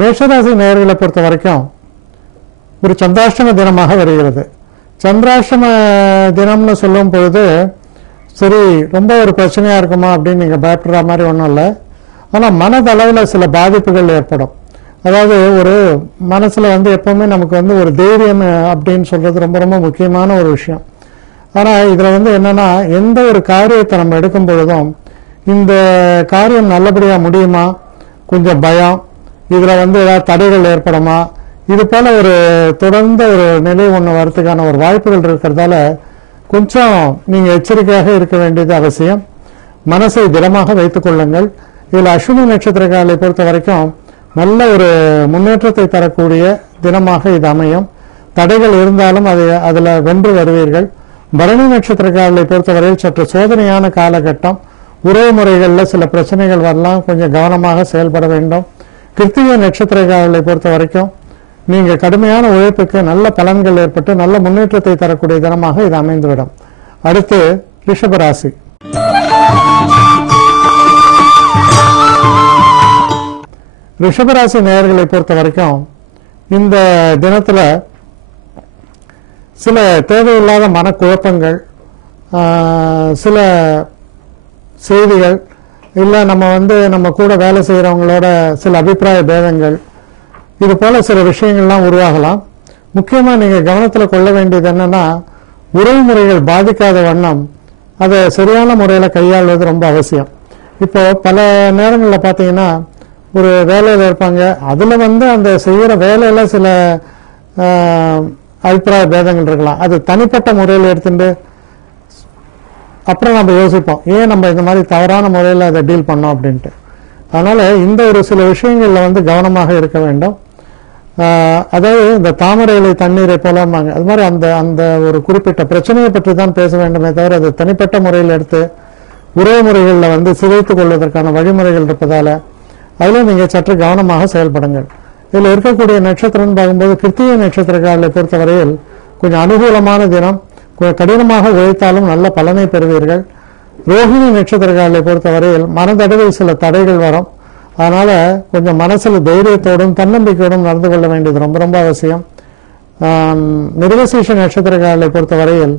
மேஷராசி நேயர்களை பொறுத்த வரைக்கும் ஒரு சந்திராஷ்டம தினமாக வருகிறது. சந்திராஷ்டம தினம்னு சொல்லும் பொழுது சரி ரொம்ப ஒரு பிரச்சனையாக இருக்குமா அப்படின்னு நீங்கள் பயப்படுற மாதிரி ஒன்றும் இல்லை. ஆனால் மனதளவில் சில பாதிப்புகள் ஏற்படும். அதாவது ஒரு மனசில் எப்போவுமே நமக்கு ஒரு தைரியம் அப்படின்னு சொல்கிறது ரொம்ப ரொம்ப முக்கியமான ஒரு விஷயம். ஆனால் இதில் என்னென்னா எந்த ஒரு காரியத்தை நம்ம எடுக்கும் பொழுதும் இந்த காரியம் நல்லபடியாக முடியுமா, கொஞ்சம் பயம், இதில் ஏதாவது தடைகள் ஏற்படுமா, இது போல ஒரு தொடர்ந்த ஒரு நிலை ஒன்று வரத்துக்கான ஒரு வாய்ப்புகள் இருக்கிறதால கொஞ்சம் நீங்கள் எச்சரிக்கையாக இருக்க வேண்டியது அவசியம். மனசை திடமாக வைத்துக் கொள்ளுங்கள். இதில் அஸ்வினி நட்சத்திரக்காரர்களை பொறுத்த வரைக்கும் நல்ல ஒரு முன்னேற்றத்தை தரக்கூடிய தினமாக இது அமையும். தடைகள் இருந்தாலும் அதில் வென்று வருவீர்கள். பரணி நட்சத்திரக்காரர்களை பொறுத்தவரையில் சற்று சோதனையான காலகட்டம். உறவு முறைகளில் சில பிரச்சனைகள் வரலாம், கொஞ்சம் கவனமாக செயல்பட வேண்டும். கிருத்திகை நட்சத்திரக்காரர்களை பொறுத்த வரைக்கும் நீங்கள் கடுமையான உழைப்புக்கு நல்ல பலன்கள் ஏற்பட்டு நல்ல முன்னேற்றத்தை தரக்கூடிய தினமாக இது அமைந்துவிடும். அடுத்து ரிஷபராசி. ரிஷபராசி நேயர்களை பொறுத்த வரைக்கும் இந்த தினத்தில் சில தேவையில்லாத மனக்குழப்பங்கள், சில செய்திகள், இல்லை நம்ம கூட வேலை செய்கிறவங்களோட சில அபிப்பிராய பேதங்கள், இது போல சில விஷயங்கள்லாம் உருவாகலாம். முக்கியமாக நீங்கள் கவனத்தில் கொள்ள வேண்டியது என்னன்னா, உறவுமுறைகள் பாதிக்காத வண்ணம் அதை சரியான முறையில் கையாள்வது ரொம்ப அவசியம். இப்போ பல நேரங்களில் பார்த்தீங்கன்னா ஒரு வேலையில் இருப்பாங்க, அதில் அந்த செய்கிற வேலையில் சில அபிப்பிராய பேதங்கள் இருக்கலாம். அது தனிப்பட்ட முறையில் எடுத்துட்டு அப்புறம் நம்ம யோசிப்போம், ஏன் நம்ம இந்த மாதிரி தவறான முறையில் அதை டீல் பண்ணோம் அப்படின்ட்டு. அதனால் இந்த ஒரு சில விஷயங்களில் கவனமாக இருக்க வேண்டும். அதாவது இந்த தாமரை இலை தண்ணீரை போலாமாங்க, அது மாதிரி அந்த அந்த ஒரு குறிப்பிட்ட பிரச்சனையை பற்றி தான் பேச வேண்டுமே தவிர அது தனிப்பட்ட முறையில் எடுத்து உறவு முறைகளில் சிதைத்துக் கொள்வதற்கான வழிமுறைகள் இருப்பதால் அதில் நீங்கள் சற்று கவனமாக செயல்படுங்கள். இதில் இருக்கக்கூடிய நட்சத்திரம்னு பார்க்கும்போது கிருத்திகை நட்சத்திரக்காரர்களை பொறுத்தவரையில் கொஞ்சம் அனுகூலமான தினம். கொஞ்சம் கடினமாக உழைத்தாலும் நல்ல பலனை பெறுவீர்கள். ரோஹிணி நட்சத்திரக்காரர்களை பொறுத்தவரையில் மனதளவில் சில தடைகள் வரும். அதனால் கொஞ்சம் மனசில் தைரியத்தோடும் தன்னம்பிக்கையோடும் நடந்து கொள்ள வேண்டியது ரொம்ப ரொம்ப அவசியம். மிருகசீஷ நட்சத்திரக்காரர்களை பொறுத்தவரையில்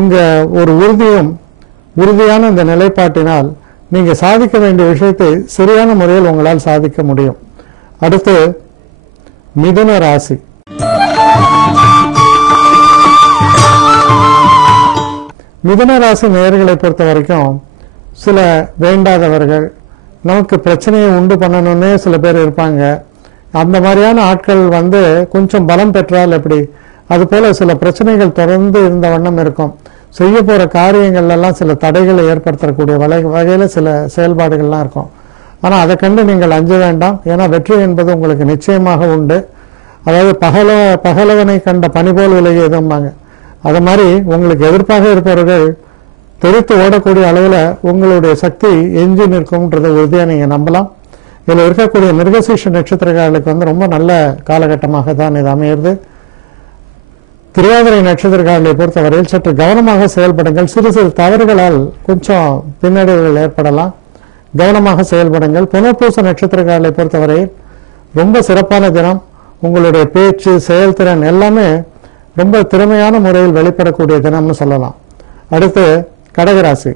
உங்கள் ஒரு உறுதியான இந்த நிலைப்பாட்டினால் நீங்கள் சாதிக்க வேண்டிய விஷயத்தை சரியான முறையில் உங்களால் சாதிக்க முடியும். அடுத்து மிதுன ராசி. மிதுன ராசி நேயர்களை பொறுத்த வரைக்கும் சில வேண்டாதவர்கள், நமக்கு பிரச்சனையை உண்டு பண்ணணும்னே சில பேர் இருப்பாங்க. அந்த மாதிரியான ஆட்கள் கொஞ்சம் பலம் பெற்றால் எப்படி, அது போல சில பிரச்சனைகள் தொடர்ந்து இருந்த வண்ணம் இருக்கும். செய்ய போகிற காரியங்கள்லாம் சில தடைகளை ஏற்படுத்தக்கூடிய வகையில் சில செயல்பாடுகள்லாம் இருக்கும். ஆனால் அதை கண்டு நீங்கள் அஞ்ச வேண்டாம். ஏன்னா வெற்றி என்பது உங்களுக்கு நிச்சயமாக உண்டு. அதாவது பகலவனை கண்ட பனி போல் விலகி எதும்பாங்க. அது மாதிரி உங்களுக்கு எதிர்ப்பாக இருப்பவர்கள் தெரித்து ஓடக்கூடிய அளவில் உங்களுடைய சக்தி எஞ்சி நிற்கும்ன்றதை உறுதியாக நீங்கள் நம்பலாம். இதில் இருக்கக்கூடிய மிருகசீஷ நட்சத்திரக்காரர்களுக்கு ரொம்ப நல்ல காலகட்டமாக தான் இது அமையிறது. திருவாதிரை நட்சத்திரக்காரர்களை பொறுத்தவரையில் சற்று கவனமாக செயல்படுங்கள். சிறு சிறு தவறுகளால் கொஞ்சம் பின்னடைவுகள் ஏற்படலாம். கவனமாக செயல்படுங்கள். புனர்பூச நட்சத்திரக்காரர்களை பொறுத்தவரையில் ரொம்ப சிறப்பான தினம். உங்களுடைய பேச்சு, செயல்திறன் எல்லாமே ரொம்ப திறமையான முறையில் வெளிப்படக்கூடிய தினம்னு சொல்லலாம். அடுத்து கடகராசி.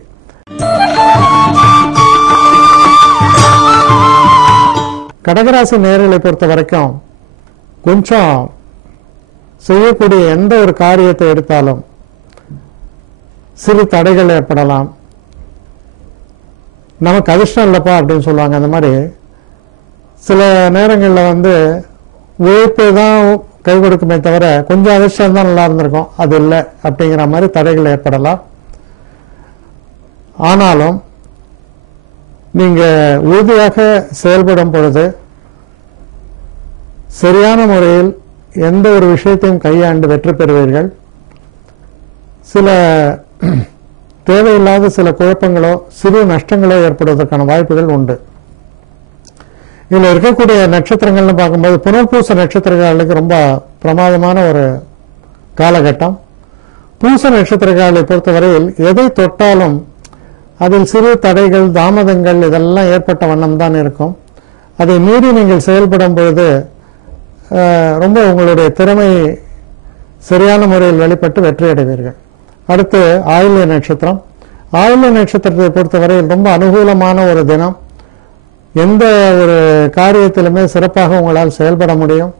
கடகராசி நேயர்களை பொறுத்த வரைக்கும் கொஞ்சம் செய்யக்கூடிய எந்த ஒரு காரியத்தை எடுத்தாலும் சிறு தடைகள் ஏற்படலாம். நமக்கு அதிர்ஷ்டம் இல்லைப்பா அப்படின்னு சொல்லுவாங்க. அந்த மாதிரி சில நேரங்களில் உழைப்பு தான் கை கொடுக்குமே தவிர கொஞ்சம் அதிர்ஷ்டம் தான் நல்லா இருந்திருக்கும், அது இல்லை அப்படிங்கிற மாதிரி தடைகள் ஏற்படலாம். ஆனாலும் நீங்கள் உறுதியாக செயல்படும் பொழுது சரியான முறையில் எந்த ஒரு விஷயத்தையும் கையாண்டு வெற்றி பெறுவீர்கள். சில தேவையில்லாத சில குழப்பங்களோ சிறு நஷ்டங்களோ ஏற்படுவதற்கான வாய்ப்புகள் உண்டு. இதில் இருக்கக்கூடிய நட்சத்திரங்கள்னு பார்க்கும்போது புனர்பூச நட்சத்திரக்காரர்களுக்கு ரொம்ப பிரமாதமான ஒரு காலகட்டம். பூச நட்சத்திரக்காரர்களை பொறுத்தவரையில் எதை தொட்டாலும் அதில் சிறு தடைகள், தாமதங்கள் இதெல்லாம் ஏற்பட்ட வண்ணம் தான் இருக்கும். அதை மீறி நீங்கள் செயல்படும் பொழுது ரொம்ப உங்களுடைய திறமை சரியான முறையில் வெளிப்பட்டு வெற்றி அடைவீர்கள். அடுத்து ஆயில்ய நட்சத்திரம். ஆயில்ய நட்சத்திரத்தை பொறுத்தவரையில் ரொம்ப அனுகூலமான ஒரு தினம். எந்த ஒரு காரியத்திலுமே சிறப்பாக உங்களால் செயல்பட முடியும்.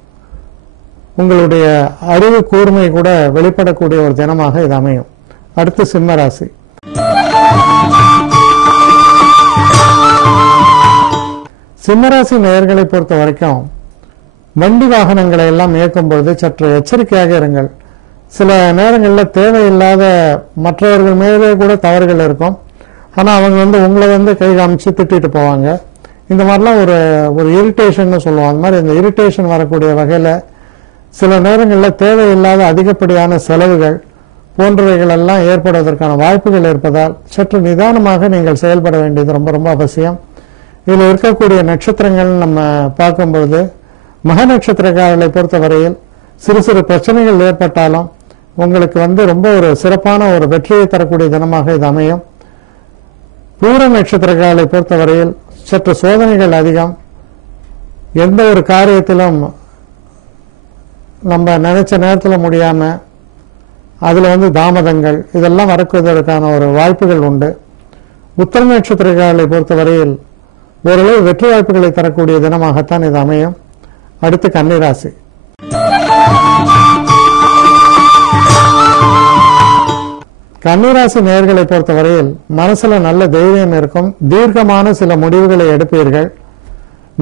உங்களுடைய அறிவு கூர்மை கூட வெளிப்படக்கூடிய ஒரு தினமாக இது அமையும். அடுத்து சிம்ம ராசி. சிம்மராசி நேயர்களை பொறுத்த வரைக்கும் வண்டி வாகனங்களை எல்லாம் இயக்கும் பொழுது சற்று எச்சரிக்கையாக இருங்கள். சில நேரங்களில் தேவையில்லாத மற்றவர்கள் மேலே கூட தவறுகள் இருக்கும். ஆனால் அவங்க உங்களை கை காமிச்சு திட்டிட்டு போவாங்க. இந்த மாதிரிலாம் ஒரு இரிட்டேஷன் சொல்லுவோம். அந்த மாதிரி இந்த இரிட்டேஷன் வரக்கூடிய வகையில் சில நேரங்களில் தேவையில்லாத அதிகப்படியான செலவுகள் போன்றவைகள் எல்லாம் ஏற்படுவதற்கான வாய்ப்புகள் இருப்பதால் சற்று நிதானமாக நீங்கள் செயல்பட வேண்டியது ரொம்ப ரொம்ப அவசியம். இதில் இருக்கக்கூடிய நட்சத்திரங்கள் நம்ம பார்க்கும்பொழுது மக நட்சத்திரக்காரர்களை பொறுத்தவரையில் சிறு சிறு பிரச்சனைகள் ஏற்பட்டாலும் உங்களுக்கு ரொம்ப ஒரு சிறப்பான ஒரு வெற்றியை தரக்கூடிய தினமாக இது அமையும். பூர நட்சத்திரக்காரர்களை பொறுத்தவரையில் சற்று சோதனைகள் அதிகம். எந்த ஒரு காரியத்திலும் நம்ம நினைச்ச நேரத்தில் முடியாம அதுல தாமதங்கள் இதெல்லாம் வரக்குவதற்கான ஒரு வாய்ப்புகள் உண்டு. உத்தர நட்சத்திரக்காரர்களை பொறுத்தவரையில் ஓரளவு வெற்றி வாய்ப்புகளை தரக்கூடிய தினமாகத்தான் இது அமையும். அடுத்து கன்னிராசி. கன்னிராசி நேயர்களை பொறுத்தவரையில் மனசுல நல்ல தைரியம் இருக்கும். தீர்க்கமான சில முடிவுகளை எடுப்பீர்கள்.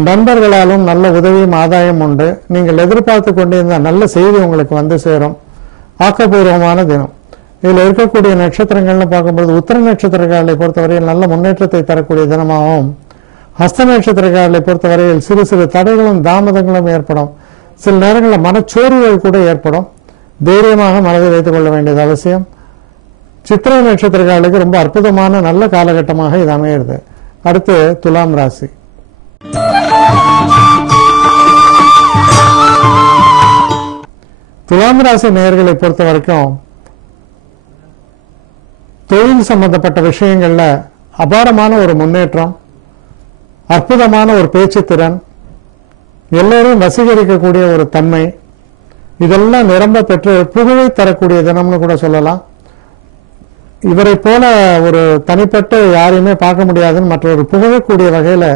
நண்பர்களாலும் நல்ல உதவியும் ஆதாயம் உண்டு. நீங்கள் எதிர்பார்த்து கொண்டிருந்த நல்ல செய்தி உங்களுக்கு சேரும். ஆக்கப்பூர்வமான தினம். இதில் இருக்கக்கூடிய நட்சத்திரங்கள்னு பார்க்கும்போது உத்தர நட்சத்திரக்காரர்களை பொறுத்தவரையில் நல்ல முன்னேற்றத்தை தரக்கூடிய தினமாகவும், ஹஸ்த நட்சத்திரக்காரர்களை பொறுத்தவரையில் சிறு சிறு தடைகளும் தாமதங்களும் ஏற்படும். சில நேரங்களில் மனச்சோர்வுகள் கூட ஏற்படும். தைரியமாக மனதை வைத்துக் கொள்ள வேண்டியது அவசியம். சித்திரை நட்சத்திரக்காரர்களுக்கு ரொம்ப அற்புதமான நல்ல காலகட்டமாக இது அமைகிறது. அடுத்து துலாம் ராசி. துலாம் ராசி நேயர்களை பொறுத்த வரைக்கும் தொழில் சம்பந்தப்பட்ட விஷயங்கள்ல அபாரமான ஒரு முன்னேற்றம், அற்புதமான ஒரு பேச்சு திறன், எல்லோரும் வசீகரிக்கக்கூடிய ஒரு தன்மை, இதெல்லாம் நிரம்ப பெற்று புகழை தரக்கூடிய தினம்னு கூட சொல்லலாம். இவரை போல ஒரு தனிப்பட்ட யாரையுமே பார்க்க முடியாதுன்னு மற்றொரு புகழக்கூடிய வகையில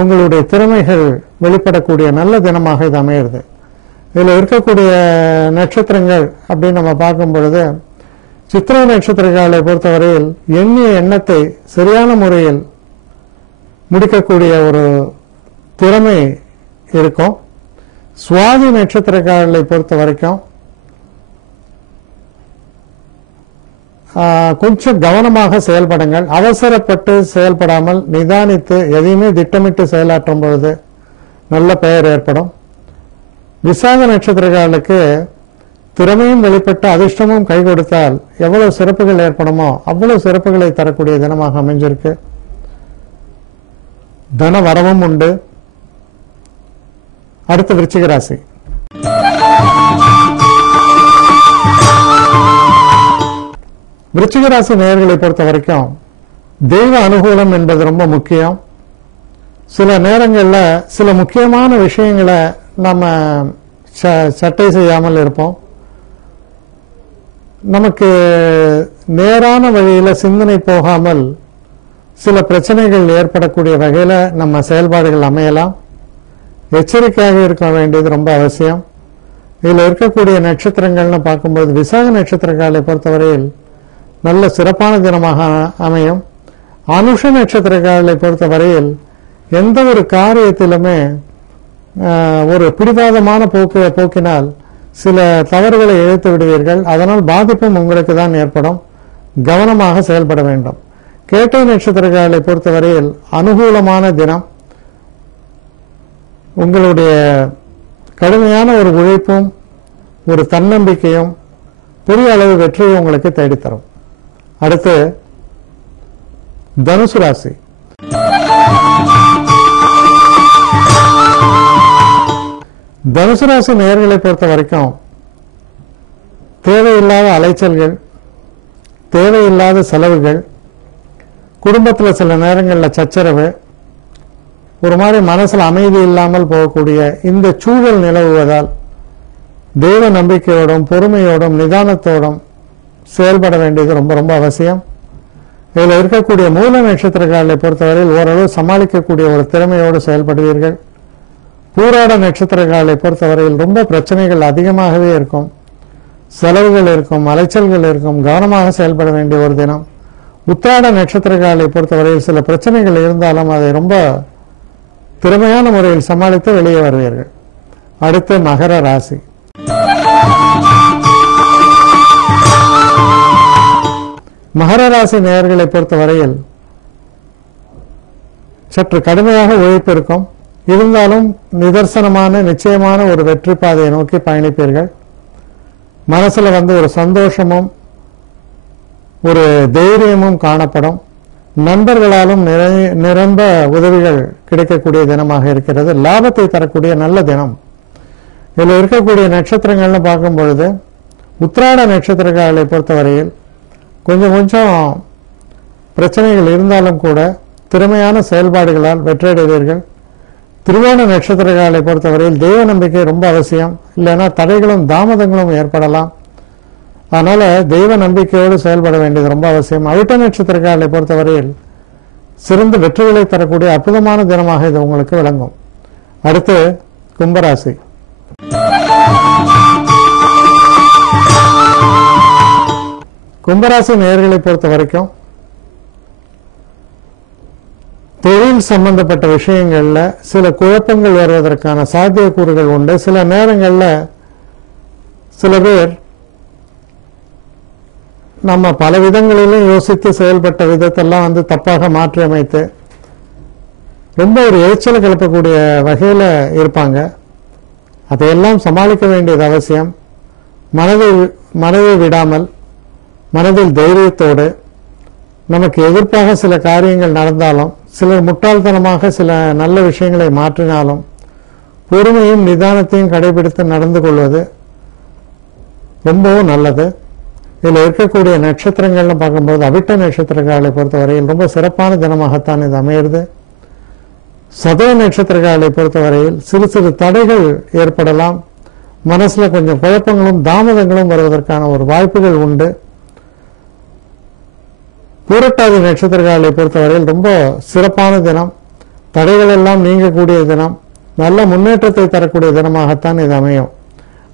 உங்களுடைய திறமைகள் வெளிப்படக்கூடிய நல்ல தினமாக இது அமைகிறது. இதில் இருக்கக்கூடிய நட்சத்திரங்கள் அப்படின்னு நம்ம பார்க்கும் பொழுது சித்திரை நட்சத்திரங்களை பொறுத்தவரையில் எண்ணிய எண்ணத்தை சரியான முறையில் முடிக்கக்கூடிய ஒரு திறமை இருக்கும். சுவாதி நட்சத்திரக்காரர்களை பொறுத்த வரைக்கும் கொஞ்சம் கவனமாக செயல்படுங்கள். அவசரப்பட்டு செயல்படாமல் நிதானித்து எதையுமே திட்டமிட்டு செயலாற்றும் பொழுது நல்ல பெயர் ஏற்படும். விசாக நட்சத்திரக்காரர்களுக்கு திறமையும் வெளிப்பட்டு அதிர்ஷ்டமும் கை கொடுத்தால் எவ்வளவு சிறப்புகள் ஏற்படுமோ அவ்வளவு சிறப்புகளை தரக்கூடிய தினமாக அமைஞ்சிருக்கு. தன வரவும் உண்டு. அடுத்த விருச்சிக ராசி. விருச்சிக ராசி நேயர்களை பொறுத்த வரைக்கும் தெய்வ அனுகூலம் என்பது ரொம்ப முக்கியம். சில நேரங்களில் சில முக்கியமான விஷயங்களை நம்ம சட்டை செய்யாமல் இருப்போம். நமக்கு நேரான வழியில் சிந்தனை போகாமல் சில பிரச்சனைகள் ஏற்படக்கூடிய வகையில் நம்ம செயல்பாடுகள் அமையலாம். எச்சரிக்கையாக இருக்க வேண்டியது ரொம்ப அவசியம். இதில் இருக்கக்கூடிய நட்சத்திரங்கள்னு பார்க்கும்போது விசாக நட்சத்திரங்களை பொறுத்தவரையில் நல்ல சிறப்பான தினமாக அமையும். அனுஷ நட்சத்திரங்களை பொறுத்தவரையில் எந்த ஒரு காரியத்திலுமே ஒரு பிடிவாதமான போக்கினால் சில தவறுகளை இழைத்து விடுவீர்கள். அதனால் பாதிப்பும் உங்களுக்கு தான் ஏற்படும். கவனமாக செயல்பட வேண்டும். கேட்டை நட்சத்திரங்களை பொறுத்தவரையில் அனுகூலமான தினம். உங்களுடைய கடுமையான ஒரு உழைப்பும் ஒரு தன்னம்பிக்கையும் பெரிய அளவு வெற்றியை உங்களுக்கு தேடித்தரும். அடுத்து தனுசு ராசி. தனுசு ராசி நேயர்களை பொறுத்த வரைக்கும் தேவையில்லாத அலைச்சல்கள், தேவையில்லாத செலவுகள், குடும்பத்தில் சில நேரங்களில் சச்சரவு, ஒரு மாதிரி மனசில் அமைதி இல்லாமல் போகக்கூடிய இந்த சூழல் நிலவுவதால் தெய்வ நம்பிக்கையோடும் பொறுமையோடும் நிதானத்தோடும் செயல்பட வேண்டியது ரொம்ப ரொம்ப அவசியம். இதில் இருக்கக்கூடிய மூல நட்சத்திரக்காரர்களை பொறுத்தவரையில் ஓரளவு சமாளிக்கக்கூடிய ஒரு திறமையோடு செயல்படுவீர்கள். பூராட நட்சத்திரக்காரர்களை பொறுத்தவரையில் ரொம்ப பிரச்சனைகள் அதிகமாகவே இருக்கும், செலவுகள் இருக்கும், அலைச்சல்கள் இருக்கும், கவனமாக செயல்பட வேண்டிய ஒரு தினம். உத்திராட நட்சத்திரக்காரர்களை பொறுத்தவரையில் சில பிரச்சனைகள் இருந்தாலும் அதை ரொம்ப திறமையான முறையில் சமாளித்து வெளியே வருவீர்கள். அடுத்து மகர ராசி. மகர ராசி நேயர்களை பொறுத்தவரையில் சற்று கடுமையாக உழைப்பு இருக்கும், இருந்தாலும் நிதர்சனமான நிச்சயமான ஒரு வெற்றி பாதையை நோக்கி பயணிப்பீர்கள். மனசுல ஒரு சந்தோஷமும் ஒரு தைரியமும் காணப்படும். நண்பர்களாலும் நிரம்ப உதவிகள் கிடைக்கக்கூடிய தினமாக இருக்கிறது. லாபத்தை தரக்கூடிய நல்ல தினம். இதில் இருக்கக்கூடிய நட்சத்திரங்கள்னு பார்க்கும் பொழுது உத்திராட நட்சத்திரக்காரர்களை பொறுத்தவரையில் கொஞ்சம் பிரச்சனைகள் இருந்தாலும் கூட திறமையான செயல்பாடுகளால் வெற்றியடைவீர்கள். திருவோண நட்சத்திரக்காரர்களை பொறுத்தவரையில் தெய்வ நம்பிக்கை ரொம்ப அவசியம், இல்லைன்னா தடைகளும் தாமதங்களும் ஏற்படலாம். அதனால தெய்வ நம்பிக்கையோடு செயல்பட வேண்டியது ரொம்ப அவசியம். அவிட்ட நட்சத்திரக்காரர்களை பொறுத்தவரையில் சிறந்த வெற்றிகளை தரக்கூடிய அற்புதமான தினமாக இது உங்களுக்கு விளங்கும். அடுத்து கும்பராசி. கும்பராசி நேயர்களை பொறுத்த வரைக்கும் தொழில் சம்பந்தப்பட்ட விஷயங்கள்ல சில குழப்பங்கள் வருவதற்கான சாத்தியக்கூறுகள் உண்டு. சில நேரங்களில் சில பேர் நம்ம பல விதங்களிலும் யோசித்து செயல்பட்ட விதத்தெல்லாம் தப்பாக மாற்றி அமைத்து ரொம்ப ஒரு எரிச்சலை கிளப்பக்கூடிய வகையில் இருப்பாங்க. அதையெல்லாம் சமாளிக்க வேண்டியது அவசியம். மனதை விடாமல் மனதில் தைரியத்தோடு நமக்கு எதிர்ப்பாக சில காரியங்கள் நடந்தாலும், சிலர் முட்டாள்தனமாக சில நல்ல விஷயங்களை மாற்றினாலும் பொறுமையும் நிதானத்தையும் கடைபிடித்து நடந்து கொள்வது ரொம்பவும் நல்லது. இதில் இருக்கக்கூடிய நட்சத்திரங்கள்னு பார்க்கும்போது அவிட்ட நட்சத்திரக்காரர்களை பொறுத்தவரையில் ரொம்ப சிறப்பான தினமாகத்தான் இது அமையிறது. சதய நட்சத்திரக்காரர்களை பொறுத்தவரையில் சிறு சிறு தடைகள் ஏற்படலாம். மனசுல கொஞ்சம் குழப்பங்களும் தாமதங்களும் வருவதற்கான ஒரு வாய்ப்புகள் உண்டு. பூரட்டாதி நட்சத்திரக்காரர்களை பொறுத்தவரையில் ரொம்ப சிறப்பான தினம், தடைகள் எல்லாம் நீங்கக்கூடிய தினம், நல்ல முன்னேற்றத்தை தரக்கூடிய தினமாகத்தான் இது அமையும்.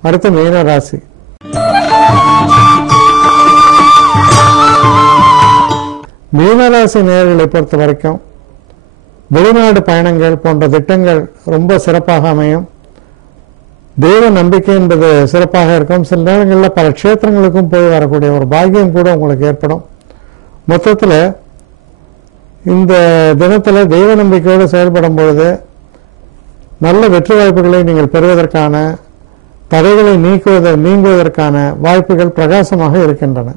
அடுத்து மீன ராசி. மீனராசி நேயர்களை பொறுத்த வரைக்கும் வெளிநாடு பயணங்கள் போன்ற திட்டங்கள் ரொம்ப சிறப்பாக அமையும். தெய்வ நம்பிக்கை என்பது சிறப்பாக இருக்கும். சில நேரங்களில் பல க்ஷேத்திரங்களுக்கும் போய் வரக்கூடிய ஒரு பாக்கியம் கூட உங்களுக்கு ஏற்படும். மொத்தத்தில் இந்த தினத்தில் தெய்வ நம்பிக்கையோடு செயல்படும் பொழுது நல்ல வெற்றி வாய்ப்புகளை நீங்கள் பெறுவதற்கான, தடைகளை நீங்குவதற்கான வாய்ப்புகள் பிரகாசமாக இருக்கின்றன.